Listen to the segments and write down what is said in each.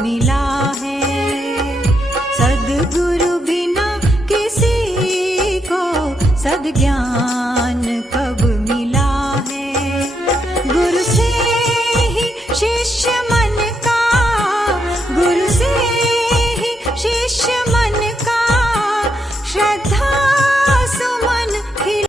मिला है। सद्गुरु बिना किसी को सद्ज्ञान कब मिला है। गुरु से ही शिष्य मन का, गुरु से ही शिष्य मन का श्रद्धा सुमन खिला।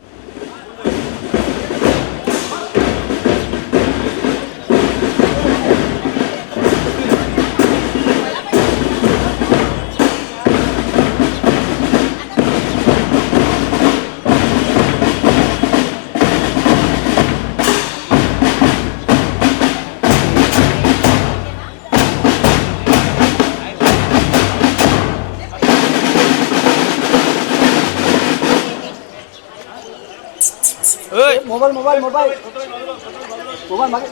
मोबाईल मोबाईल मोबाईल मोबाईल मागे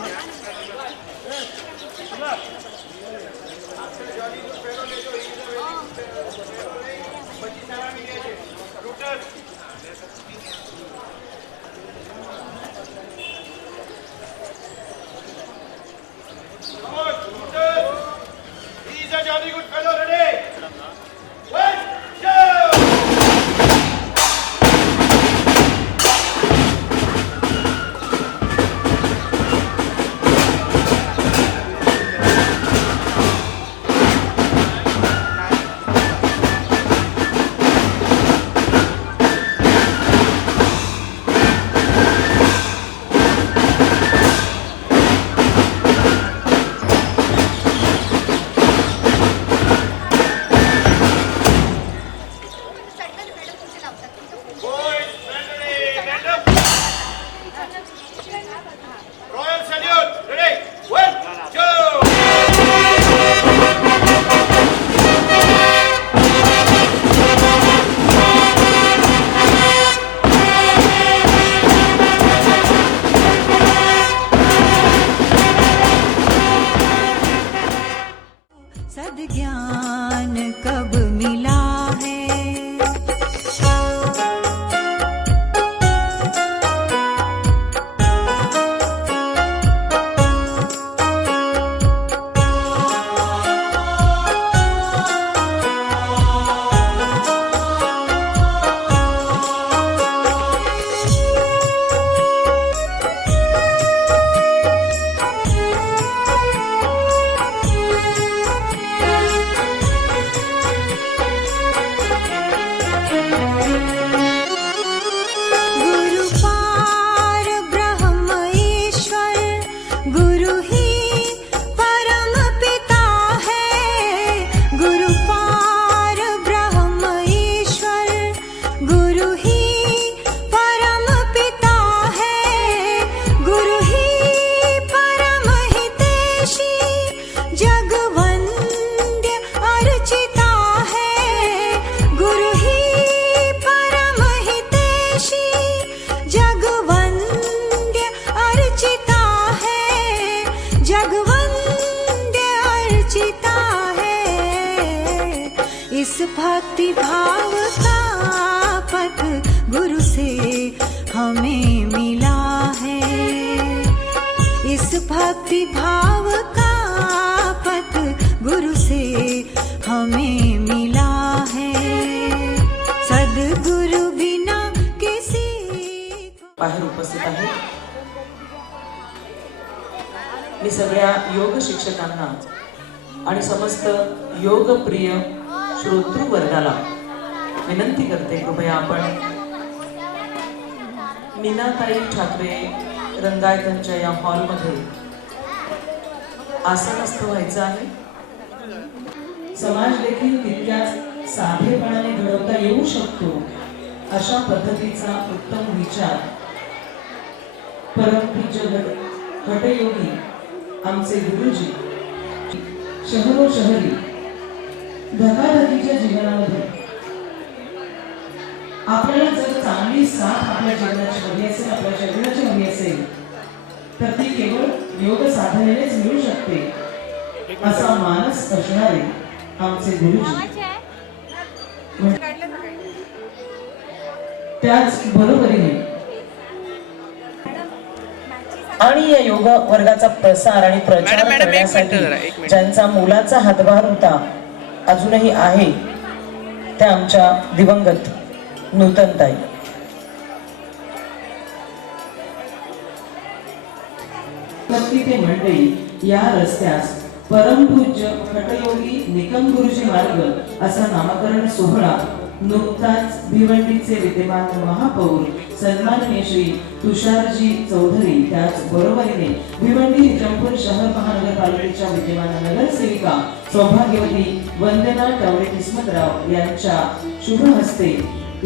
सद्ज्ञान कब मिला है। इस भक्ति भाव का पथ गुरु से हमें मिला है। इस भक्ति भाव का पथ गुरु से हमें मिला है। सद्गुरु बिना किसी को। बाहेर उपस्थित आहे मी सगळ्या योग शिक्षकांना आणि समस्त योग प्रिय श्रोतृ वर्गाला विनंती करते, कृपया आपण मीनाताई ठाकरे रंगायतांच्या या हॉलमध्ये आसनस्थ व्हायचं आहे। समाज देखील तितक्याच साधेपणाने घडवता येऊ शकतो अशा पद्धतीचा उत्तम विचार परमपूज्य हठयोगी आमचे गुरुजी शहरोशहरी धकाधकीच्या जीवनामध्ये आपल्याला जर चांगली साथ आपल्या जीवनाची हवी असेल, आपल्या शरीराची हवी असेल, तर ती केवळ योग साधनेनेच मिळू शकते असा मानस असणारे आमचे गुरुजी। त्याच बरोबरीने आणि या योग वर्गाचा प्रसार आणि प्रचार मॅडम, एक मिनिट करण्यासाठी जरा, एक मिनिट. ज्यांचा मोलाचा हातभार होता अजूनही आहे त्या आमच्या दिवंगत नूतनताई. भक्ती ते मंडळी या रस्त्यास परमपूज्य हटयोगी निकम गुरुजी मार्ग असा नामकरण सोहळा नुकताच भिवंडीचे विद्यमान महापौर सन्माननीय श्री तुषारजी चौधरी त्याच बरोबरीने भिवंडी निजामपूर शहर महानगरपालिकेच्या विद्यमान नगरसेविका सौभाग्यवती वंदना टावरे किस्मतराव यांच्या शुभ हस्ते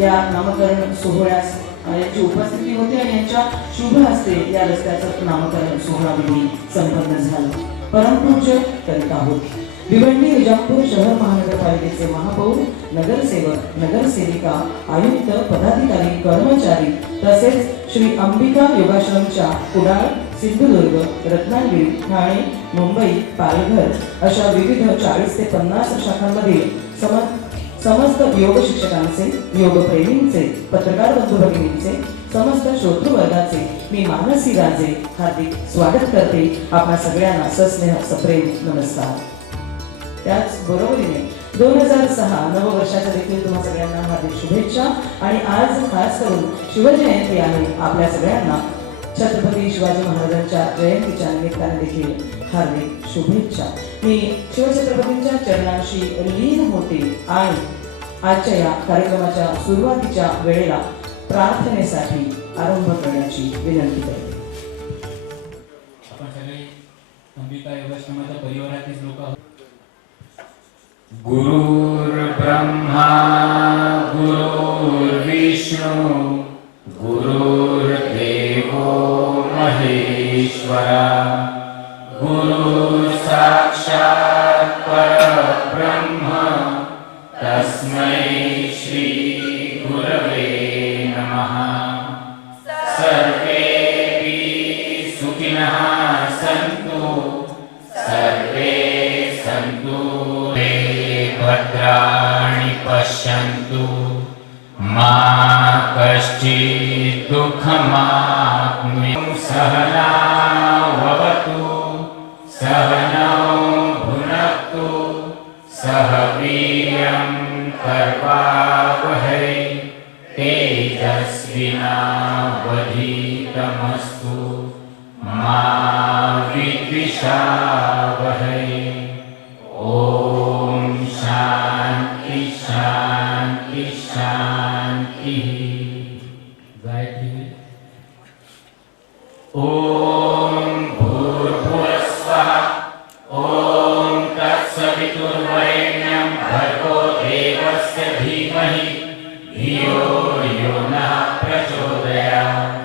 या नामकरण सोहळ्यास यांची उपस्थिती होती आणि यांच्या शुभ हस्ते या रस्त्याचं नामकरण सोहळा विधी संपन्न झाला. परमपूज्य करीत आहोत. भिवंडी निजामपूर शहर महानगरपालिकेचे महापौर, नगरसेवक, नगरसेविका, आयुक्त, पदाधिकारी, कर्मचारी तसेच श्री अंबिका योगाश्रमच्या कुडाळ, सिंधुदुर्ग, रत्नागिरी, ठाणे, मुंबई, पालघर अशा विविध 40 ते 50 शाखांमधील समस्त योग शिक्षकांचे, योगप्रेमींचे, पत्रकार बंधू भगिनींचे, समस्त श्रोतृवर्गाचे मी मानसी राजे हार्दिक स्वागत करते. आपल्या सगळ्यांना सस्नेह सप्रेम नमस्कार. त्याच बरोबरीने 2006 नववर्षाच्या देखील तुम्हा सगळ्यांना हार्दिक शुभेच्छा. आणि आज खास करून शिवजयंती आहे. आपल्या सगळ्यांना छत्रपती शिवाजी महाराजांच्या जयंतीच्या निमित्ताने देखील हार्दिक शुभेच्छा. मी शिवछत्रपतींच्या चरणांशी लीन होते आणि आजच्या या कार्यक्रमाच्या सुरुवातीच्या वेळेला प्रार्थनेसाठी आरंभ करण्याची विनंती करते. आपण सगळे अंबिका योगाश्रमाच्या परिवारातील लोक आहोत. गुरुर्ब्रह्मा गुरुर्विष्णू गुरुर्देवो महेश्वरा गुरु साक्षात् परब्रह्म तस्मै श्री गुरवे नमः. सर्वेपि सुखिनः सन्तु सर्वे सन्तु भद्राणि पश्यन्तु मा कश्चित् दुःखमाप्नुयात्. सहना भवतु सहनौ भुनक्तु सह वीर्यं करवावहै तेजस्विनावधीतमस्तु मा विद्विषावहै. ओम शांति शांति शांति. गायत्री. ओम भूर्भुवस्वः ओम तत्सवितुर्वरेण्यं भर्गो देवस्य धीमहि धियो यो नः प्रचोदयात्.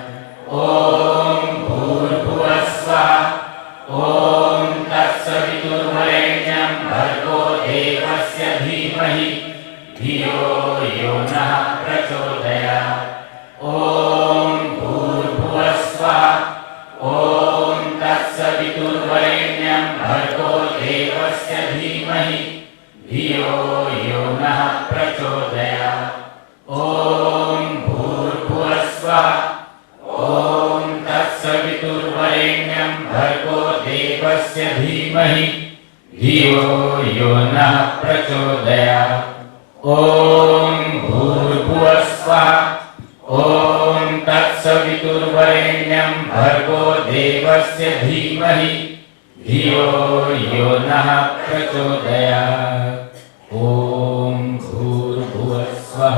ओम भूर्भुवस्वः ओम तत्सवितुर्वरेण्यं भर्गो देवस्य धीमहि धियो यो नः प्रचोदयात्. ओम भूर्भुवस्वः ओम तत्सवितुर्वरेण्यं भर्गो देवस्य धीमहि धियो यो नः प्रचोदयात्. ओम भूर्भुवस्वः ओम तत्सवितुर्वरेण्यं भर्गो देवस्य धीमहि धियो यो नः प्रचोदयात्. ओम भूर्भुवस्वः ओम तत्सवितुर्वरेण्यं भर्गो देवस्य धीमहि धियो यो नः प्रचोदयात्. ओम भूर्भुवस्वः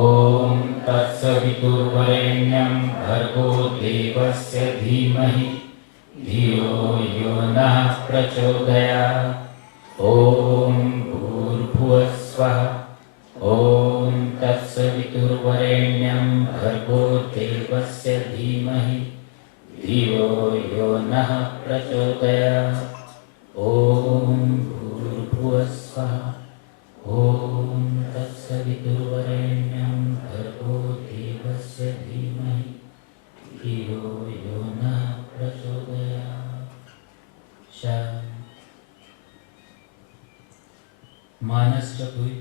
ओम तत्सवितुर्वरेण्यं भर्गो देवस्य धीमहि धियो यो नः प्रचोदयात्. ओम भूर्भुवस्वः ओम तत्सवितुर्वरेण्यं भर्गो देवस्य धीमहि धियो यो नः प्रचोदयात्. ओम भूर्भुवस्वः ओम तत्सवितुर्वरेण्यं भर्गो देवस्य धीमहि धियो यो नः प्रचोदयात्. शांति. मानस चतुर्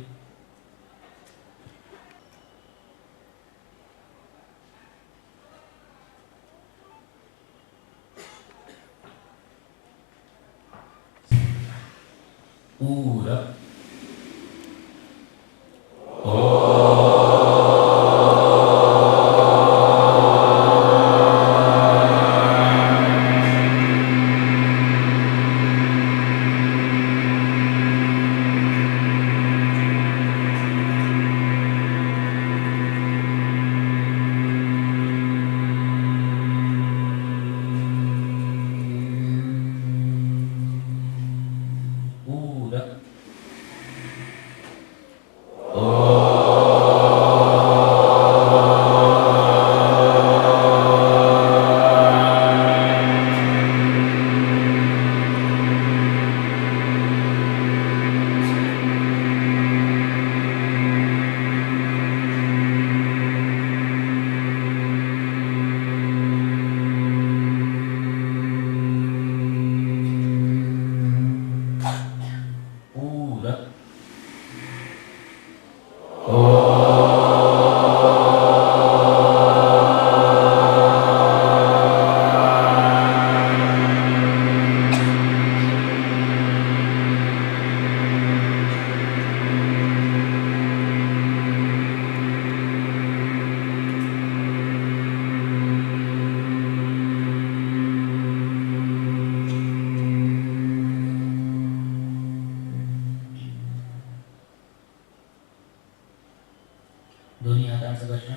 पूरक पूरक पूरक दोन्ही हातांचं घर्षण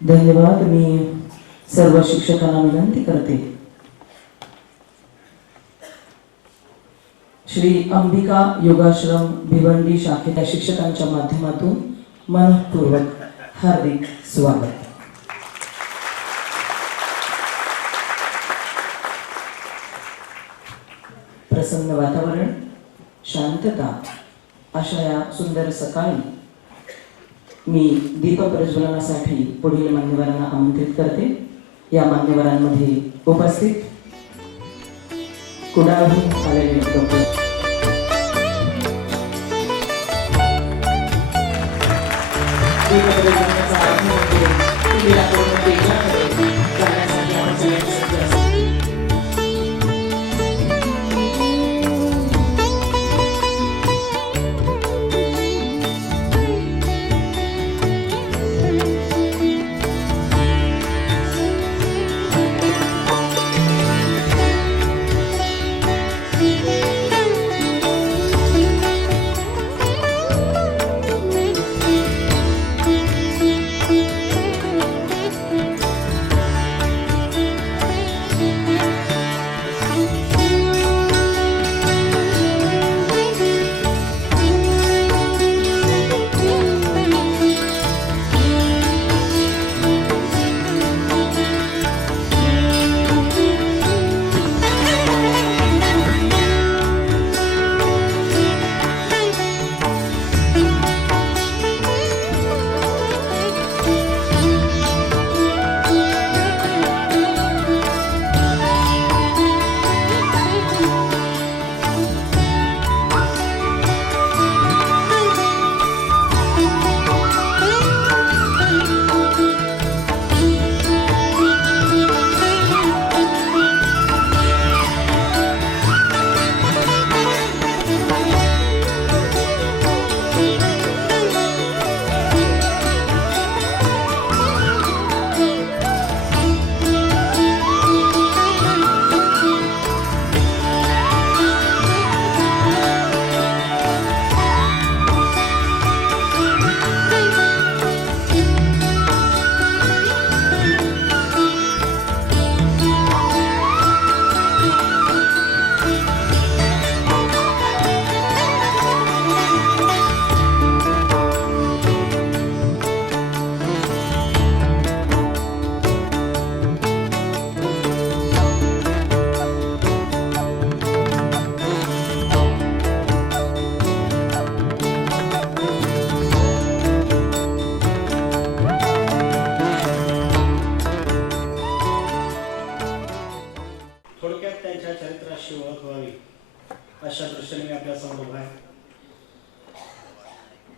धन्यवाद. मी सर्व शिक्षकांना विनंती करते, श्री अंबिका योगाश्रम भिवंडी शाखेच्या शिक्षकांच्या माध्यमातून मनपूर्वक हार्दिक स्वागत. प्रसन्न वातावरण, शांतता अशा या सुंदर सकाळी मी दीप प्रज्वलनासाठी पुढील मान्यवरांना आमंत्रित करते. या मान्यवरांमध्ये उपस्थित कुडाळहून आलेले डॉक्टर दीप प्रज्वलनाचा अर्थ म्हणजे दिलेला पूर्ण तेजाकडे जाण्यासाठी आपण सगळ्यांनी सज्ज असतो.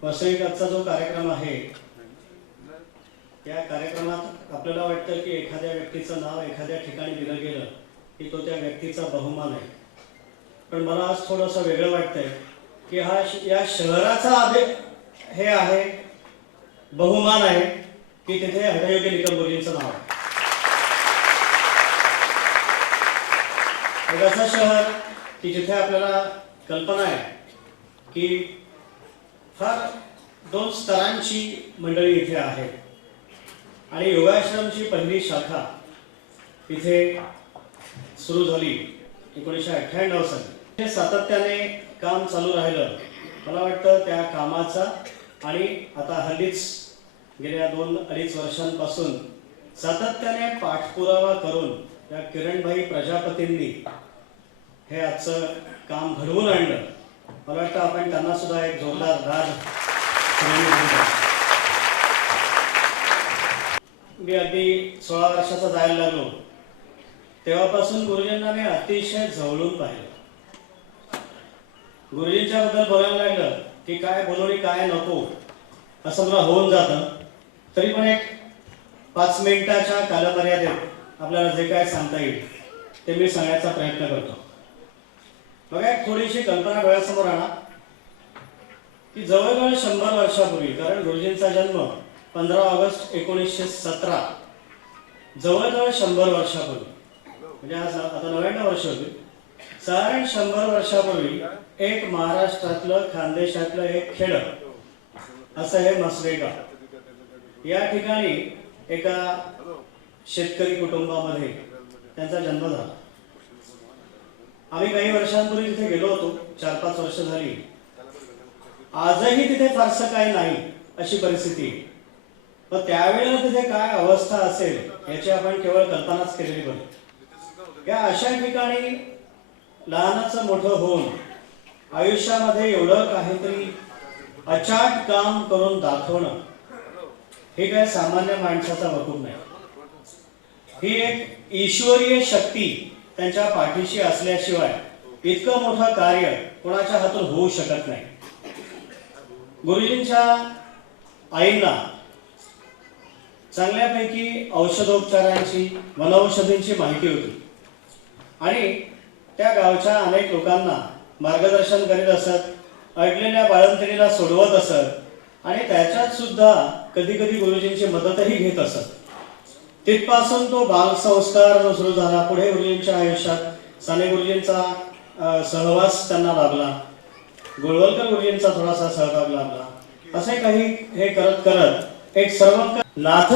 वास्तविक आजचा जो कार्यक्रम आहे या कार्यक्रमात आपल्याला वाटतं की एखाद्या व्यक्तीचं नाव एखाद्या ठिकाणी दिलं गेलं की तो त्या व्यक्तीचा बहुमान आहे. पण मला आज थोडंसं वेगळं वाटतंय की हा या शहराचा हे आहे बहुमान आहे की तिथे हठयोगी निकम गुरुजींचं नाव आहे. एक असं शहर की जिथे आपल्याला कल्पना आहे की फार 2 स्तरांची मंडळी इथे आहे आणि योगाश्रमची पहिली शाखा इथे सुरू झाली 1998 साली. हे सातत्याने काम चालू राहिलं. मला वाटतं त्या कामाचा आणि आता हल्लीच गेल्या 2-2.5 वर्षांपासून सातत्याने पाठपुरावा करून त्या किरणभाई प्रजापतींनी हे आजचं काम घडवून आणलं. मला वाटतं आपण त्यांना सुद्धा एक जोरदार दाद मी अगदी 16 वर्षाचा जायला लागलो तेव्हापासून गुरुजींना मी अतिशय जवळून पाहिलं. गुरुजींच्या बद्दल बोलायला लागलं की काय बोलवणी काय नको असं मला होऊन जातं. तरी पण एक 5 मिनिटाच्या कालमर्यादेत आपल्याला जे काय सांगता येईल ते मी सांगायचा प्रयत्न करतो. बघा एक थोडीशी कल्पना डोळ्यासमोर आणा की जवळजवळ 100 वर्षापूर्वी, कारण गुरुजींचा जन्म 15 ऑगस्ट 1917, जवळजवळ 100 वर्षापूर्वी म्हणजे आज आता 99 वर्ष होती. साधारण 100 वर्षापूर्वी एक महाराष्ट्रातलं खानदेशातलं एक खेड असं हे म्हसवेगाव. या ठिकाणी एका शेतकरी कुटुंबामध्ये त्यांचा जन्म झाला. आम्ही काही वर्षांपूर्वी तिथे गेलो होतो, 4-5 वर्ष झाली. आजही तिथे फारसं काही नाही अशी परिस्थिती. पण त्यावेळेला तिथे काय अवस्था असेल याची आपण केवळ कल्पनाच केलेली बरी. या अशा ठिकाणी लहानाचं मोठं होऊन आयुष्यामध्ये एवढं काहीतरी अचाट काम करून दाखवणं हे काय सामान्य माणसाचा वकूफ नाही. ही एक ईश्वरीय शक्ती त्यांच्या पाठीशी असल्याशिवाय इतकं मोठं कार्य कोणाच्या हातून होऊ शकत नाही. गुरुजींच्या आईंना चांगल्यापैकी औषधोपचारांची वनौषधींची माहिती होती आणि त्या गावच्या अनेक लोकांना मार्गदर्शन करीत असत, अडलेल्या बाळंतिणीला सोडवत असत आणि त्याच्यात सुद्धा कधी कधी गुरुजींची मदतही घेत असत. तिथपासून तो बालसंस्कार जो सुरू झाला. पुढे गुरुजींच्या आयुष्यात साने गुरुजींचा सहवास त्यांना लाभला, गोळवलकर गुरुजींचा थोडासा सहभाग लाभला. असे काही हे करत करत एक सर्वंकष नाथ